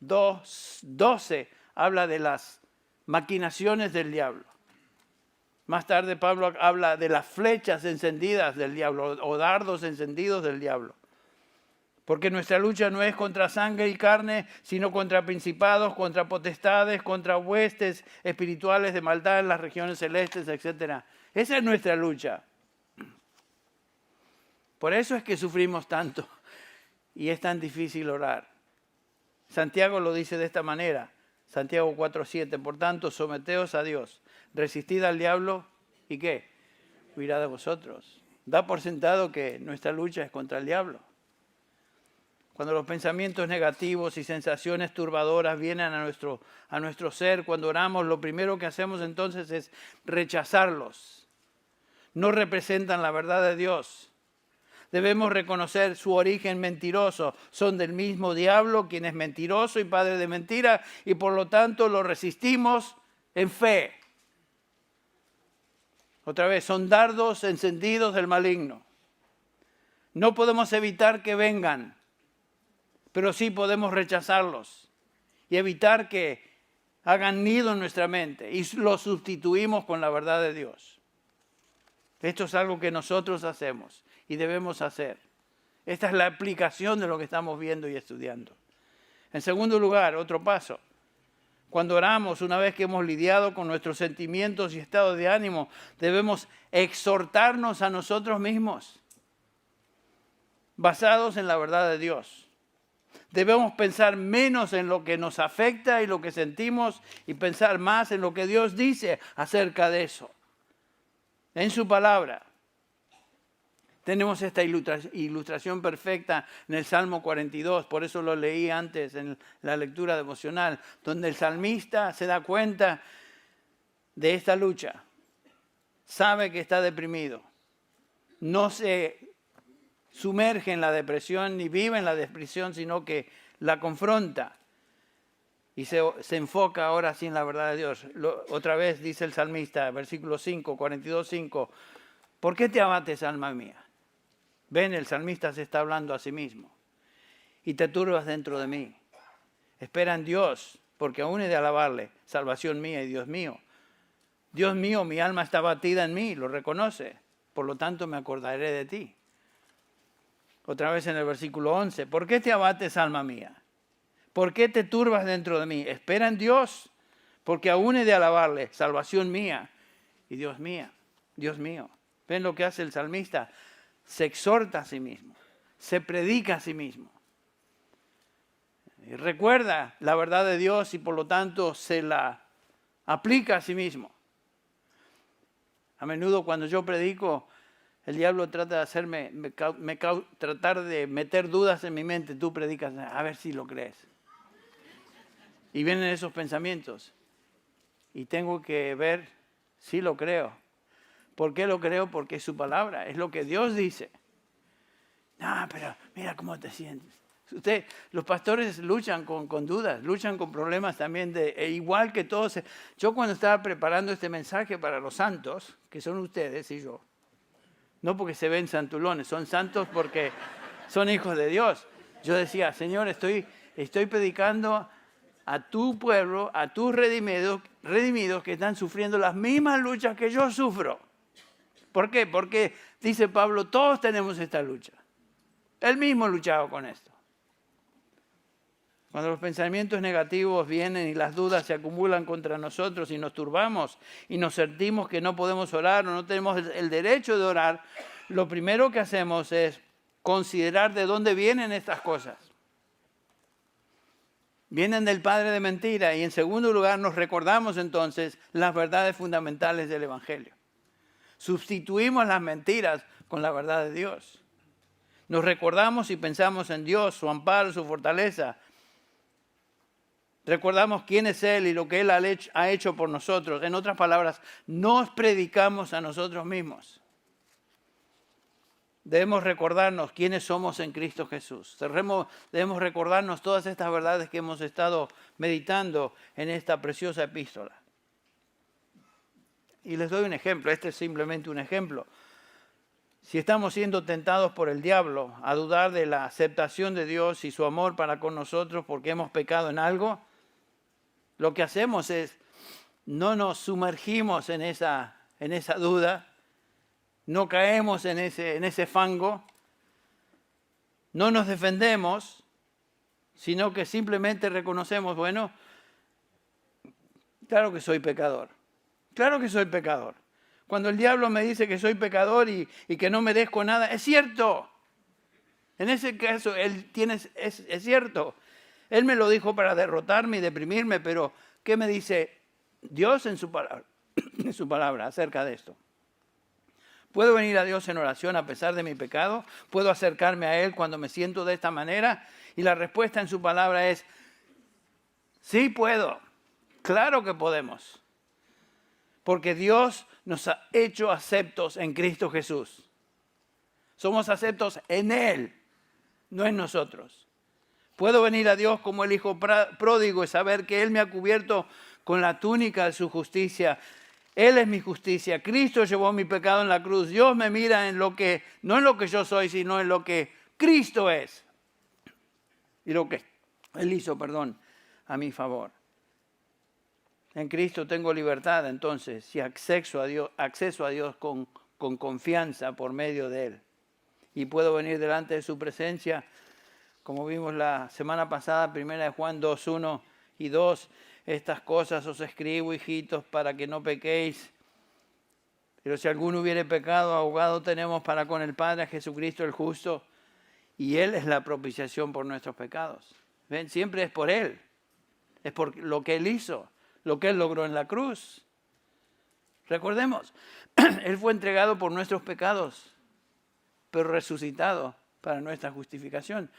2:12 habla de las maquinaciones del diablo. Más tarde Pablo habla de las flechas encendidas del diablo o dardos encendidos del diablo. Porque nuestra lucha no es contra sangre y carne, sino contra principados, contra potestades, contra huestes espirituales de maldad en las regiones celestes, etc. Esa es nuestra lucha. Por eso es que sufrimos tanto y es tan difícil orar. Santiago lo dice de esta manera, Santiago 4:7, por tanto, someteos a Dios, resistid al diablo y ¿qué? Huirá de vosotros. Da por sentado que nuestra lucha es contra el diablo. Cuando los pensamientos negativos y sensaciones turbadoras vienen a nuestro ser, cuando oramos, lo primero que hacemos entonces es rechazarlos. No representan la verdad de Dios. Debemos reconocer su origen mentiroso. Son del mismo diablo, quien es mentiroso y padre de mentira, y por lo tanto lo resistimos en fe. Otra vez, son dardos encendidos del maligno. No podemos evitar que vengan, pero sí podemos rechazarlos y evitar que hagan nido en nuestra mente y los sustituimos con la verdad de Dios. Esto es algo que nosotros hacemos y debemos hacer. Esta es la aplicación de lo que estamos viendo y estudiando. En segundo lugar, otro paso. Cuando oramos, una vez que hemos lidiado con nuestros sentimientos y estado de ánimo, debemos exhortarnos a nosotros mismos, basados en la verdad de Dios. Debemos pensar menos en lo que nos afecta y lo que sentimos y pensar más en lo que Dios dice acerca de eso. En su palabra. Tenemos esta ilustración perfecta en el Salmo 42, por eso lo leí antes en la lectura devocional, donde el salmista se da cuenta de esta lucha. Sabe que está deprimido. No se sumerge en la depresión ni vive en la depresión, sino que la confronta y se enfoca ahora sí en la verdad de Dios. Otra vez dice el salmista, versículo 5, 42:5, ¿por qué te abates, alma mía? Ven, el salmista se está hablando a sí mismo. Y te turbas dentro de mí. Espera en Dios, porque aún he de alabarle, salvación mía y Dios mío. Dios mío, mi alma está abatida en mí, lo reconoce. Por lo tanto, me acordaré de ti. Otra vez en el versículo 11. ¿Por qué te abates, alma mía? ¿Por qué te turbas dentro de mí? Espera en Dios, porque aún he de alabarle, salvación mía y Dios mío. ¿Ven lo que hace el salmista? Se exhorta a sí mismo, se predica a sí mismo. Y recuerda la verdad de Dios y por lo tanto se la aplica a sí mismo. A menudo cuando yo predico, el diablo trata de hacerme, tratar de meter dudas en mi mente. Tú predicas, a ver si lo crees. Y vienen esos pensamientos. Y tengo que ver si lo creo. ¿Por qué lo creo? Porque es su palabra, es lo que Dios dice. No, pero mira cómo te sientes. Los pastores luchan con dudas, luchan con problemas también, igual que todos. Yo cuando estaba preparando este mensaje para los santos, que son ustedes y yo, no porque se ven santulones, son santos porque son hijos de Dios. Yo decía, Señor, estoy predicando a tu pueblo, a tus redimidos que están sufriendo las mismas luchas que yo sufro. ¿Por qué? Porque, dice Pablo, todos tenemos esta lucha. Él mismo luchaba con esto. Cuando los pensamientos negativos vienen y las dudas se acumulan contra nosotros y nos turbamos y nos sentimos que no podemos orar o no tenemos el derecho de orar, lo primero que hacemos es considerar de dónde vienen estas cosas. Vienen del padre de mentira y en segundo lugar nos recordamos entonces las verdades fundamentales del Evangelio. Sustituimos las mentiras con la verdad de Dios. Nos recordamos y pensamos en Dios, su amparo, su fortaleza, Recordamos quién es Él y lo que Él ha hecho por nosotros. En otras palabras, nos predicamos a nosotros mismos. Debemos recordarnos quiénes somos en Cristo Jesús. Debemos recordarnos todas estas verdades que hemos estado meditando en esta preciosa epístola. Y les doy un ejemplo, este es simplemente un ejemplo. Si estamos siendo tentados por el diablo a dudar de la aceptación de Dios y su amor para con nosotros porque hemos pecado en algo, lo que hacemos es no nos sumergimos en esa duda, no caemos en ese fango, no nos defendemos, sino que simplemente reconocemos, bueno, claro que soy pecador. Claro que soy pecador. Cuando el diablo me dice que soy pecador y que no merezco nada, es cierto. En ese caso, es cierto. Él me lo dijo para derrotarme y deprimirme, pero ¿qué me dice Dios en su palabra acerca de esto? ¿Puedo venir a Dios en oración a pesar de mi pecado? ¿Puedo acercarme a Él cuando me siento de esta manera? Y la respuesta en su palabra es, sí puedo. Claro que podemos. Porque Dios nos ha hecho aceptos en Cristo Jesús. Somos aceptos en Él, no en nosotros. Puedo venir a Dios como el hijo pródigo y saber que Él me ha cubierto con la túnica de su justicia. Él es mi justicia. Cristo llevó mi pecado en la cruz. Dios me mira no en lo que yo soy, sino en lo que Cristo es. Y lo que Él hizo, a mi favor. En Cristo tengo libertad, entonces, y acceso a Dios con confianza por medio de Él. Y puedo venir delante de su presencia, como vimos la semana pasada, 1 Juan 2, 1 y 2. Estas cosas os escribo, hijitos, para que no pequéis. Pero si alguno hubiere pecado, abogado tenemos para con el Padre, a Jesucristo el justo. Y Él es la propiciación por nuestros pecados. ¿Ven? Siempre es por Él. Es por lo que Él hizo. Lo que Él logró en la cruz. Recordemos, Él fue entregado por nuestros pecados, pero resucitado para nuestra justificación.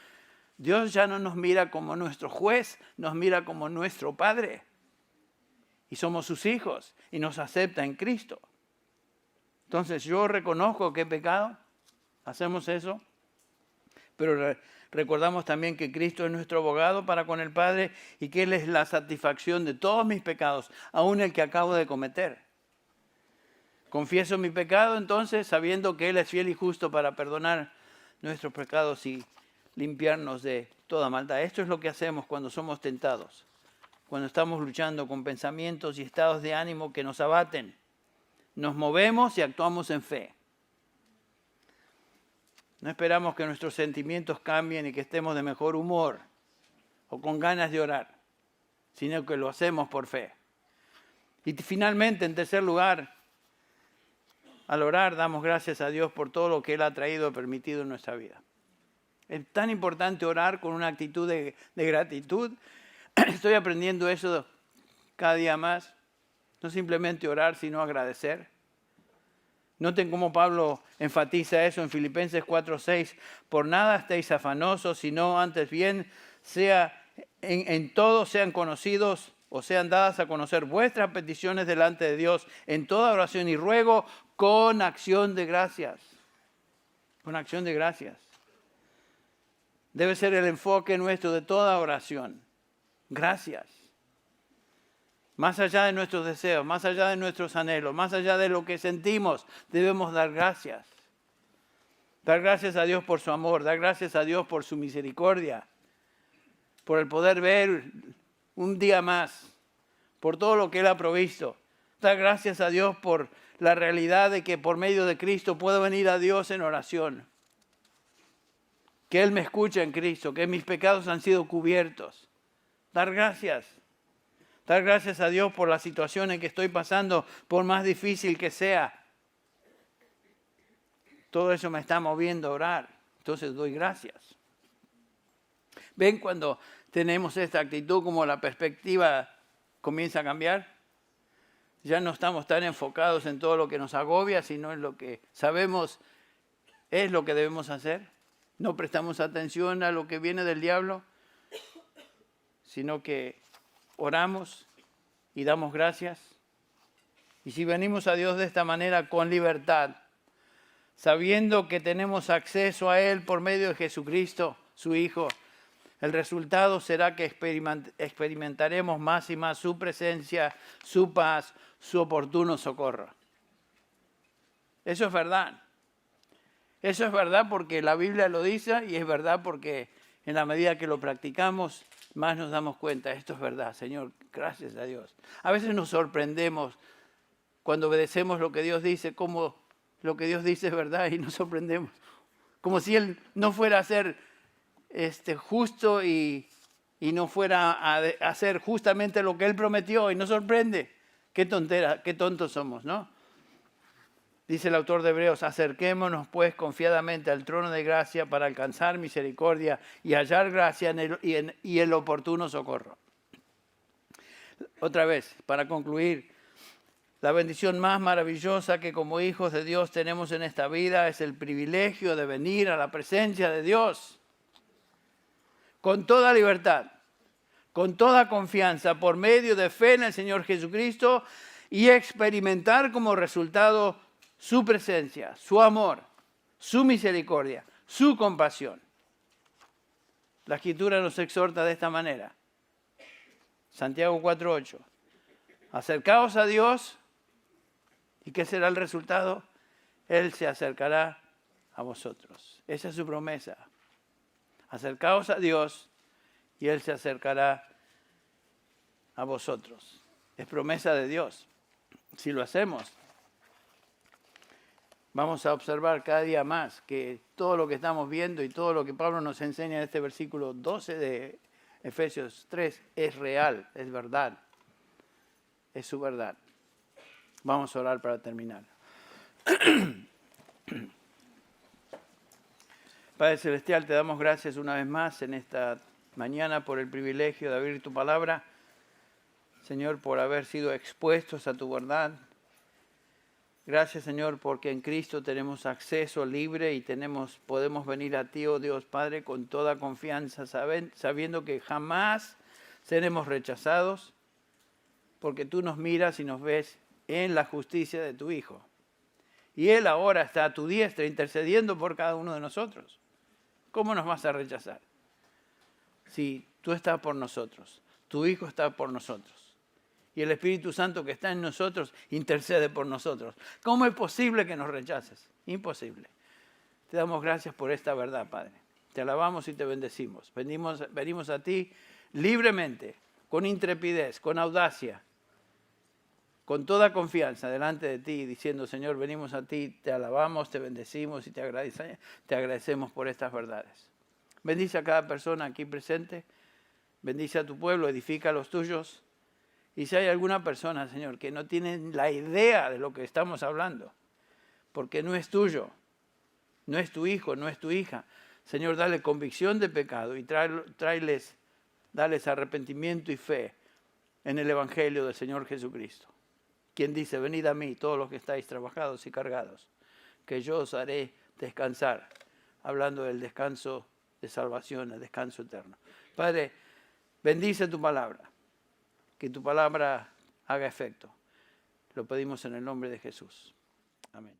Dios ya no nos mira como nuestro juez, nos mira como nuestro Padre. Y somos sus hijos y nos acepta en Cristo. Entonces yo reconozco que he pecado, hacemos eso, pero recordamos también que Cristo es nuestro abogado para con el Padre y que Él es la satisfacción de todos mis pecados, aun el que acabo de cometer. Confieso mi pecado entonces, sabiendo que Él es fiel y justo para perdonar nuestros pecados y limpiarnos de toda maldad. Esto es lo que hacemos cuando somos tentados, cuando estamos luchando con pensamientos y estados de ánimo que nos abaten. Nos movemos y actuamos en fe. No esperamos que nuestros sentimientos cambien y que estemos de mejor humor o con ganas de orar, sino que lo hacemos por fe. Y finalmente, en tercer lugar, al orar damos gracias a Dios por todo lo que Él ha traído y permitido en nuestra vida. Es tan importante orar con una actitud de gratitud. Estoy aprendiendo eso cada día más. No simplemente orar, sino agradecer. Noten cómo Pablo enfatiza eso en Filipenses 4:6. Por nada estéis afanosos, sino antes bien en todo sean conocidos o sean dadas a conocer vuestras peticiones delante de Dios en toda oración y ruego con acción de gracias. Con acción de gracias. Debe ser el enfoque nuestro de toda oración. Gracias. Más allá de nuestros deseos, más allá de nuestros anhelos, más allá de lo que sentimos, debemos dar gracias. Dar gracias a Dios por su amor, dar gracias a Dios por su misericordia, por el poder ver un día más, por todo lo que Él ha provisto. Dar gracias a Dios por la realidad de que por medio de Cristo puedo venir a Dios en oración. Que Él me escucha en Cristo, que mis pecados han sido cubiertos. Dar gracias. Dar gracias a Dios por la situación en que estoy pasando, por más difícil que sea. Todo eso me está moviendo a orar. Entonces doy gracias. ¿Ven cuando tenemos esta actitud como la perspectiva comienza a cambiar? Ya no estamos tan enfocados en todo lo que nos agobia, sino en lo que sabemos es lo que debemos hacer. No prestamos atención a lo que viene del diablo, sino que oramos y damos gracias. Y si venimos a Dios de esta manera con libertad, sabiendo que tenemos acceso a Él por medio de Jesucristo, su Hijo, el resultado será que experimentaremos más y más su presencia, su paz, su oportuno socorro. Eso es verdad. Eso es verdad porque la Biblia lo dice y es verdad porque en la medida que lo practicamos, más nos damos cuenta, esto es verdad, Señor, gracias a Dios. A veces nos sorprendemos cuando obedecemos lo que Dios dice, como lo que Dios dice es verdad y nos sorprendemos. Como si Él no fuera a ser justo y no fuera a hacer justamente lo que Él prometió y nos sorprende. Qué tontera, qué tontos somos, ¿no? Dice el autor de Hebreos, acerquémonos pues confiadamente al trono de gracia para alcanzar misericordia y hallar gracia y el oportuno socorro. Otra vez, para concluir, la bendición más maravillosa que como hijos de Dios tenemos en esta vida es el privilegio de venir a la presencia de Dios con toda libertad, con toda confianza, por medio de fe en el Señor Jesucristo y experimentar como resultado su presencia, su amor, su misericordia, su compasión. La Escritura nos exhorta de esta manera. Santiago 4:8. Acercaos a Dios, ¿y qué será el resultado? Él se acercará a vosotros. Esa es su promesa. Acercaos a Dios y Él se acercará a vosotros. Es promesa de Dios. Si lo hacemos, vamos a observar cada día más que todo lo que estamos viendo y todo lo que Pablo nos enseña en este versículo 12 de Efesios 3 es real, es verdad, es su verdad. Vamos a orar para terminar. Padre Celestial, te damos gracias una vez más en esta mañana por el privilegio de abrir tu palabra. Señor, por haber sido expuestos a tu verdad. Gracias, Señor, porque en Cristo tenemos acceso libre y podemos venir a ti, oh Dios Padre, con toda confianza, sabiendo que jamás seremos rechazados, porque tú nos miras y nos ves en la justicia de tu Hijo. Y Él ahora está a tu diestra intercediendo por cada uno de nosotros. ¿Cómo nos vas a rechazar? Si tú estás por nosotros, tu Hijo está por nosotros. Y el Espíritu Santo que está en nosotros intercede por nosotros. ¿Cómo es posible que nos rechaces? Imposible. Te damos gracias por esta verdad, Padre. Te alabamos y te bendecimos. Venimos a ti libremente, con intrepidez, con audacia, con toda confianza delante de ti, diciendo, Señor, venimos a ti, te alabamos, te bendecimos y te agradecemos por estas verdades. Bendice a cada persona aquí presente. Bendice a tu pueblo, edifica a los tuyos. Y si hay alguna persona, Señor, que no tiene la idea de lo que estamos hablando, porque no es tuyo, no es tu hijo, no es tu hija, Señor, dale convicción de pecado y dales arrepentimiento y fe en el Evangelio del Señor Jesucristo. Quien dice, venid a mí, todos los que estáis trabajados y cargados, que yo os haré descansar, hablando del descanso de salvación, el descanso eterno. Padre, bendice tu palabra. Que tu palabra haga efecto. Lo pedimos en el nombre de Jesús. Amén.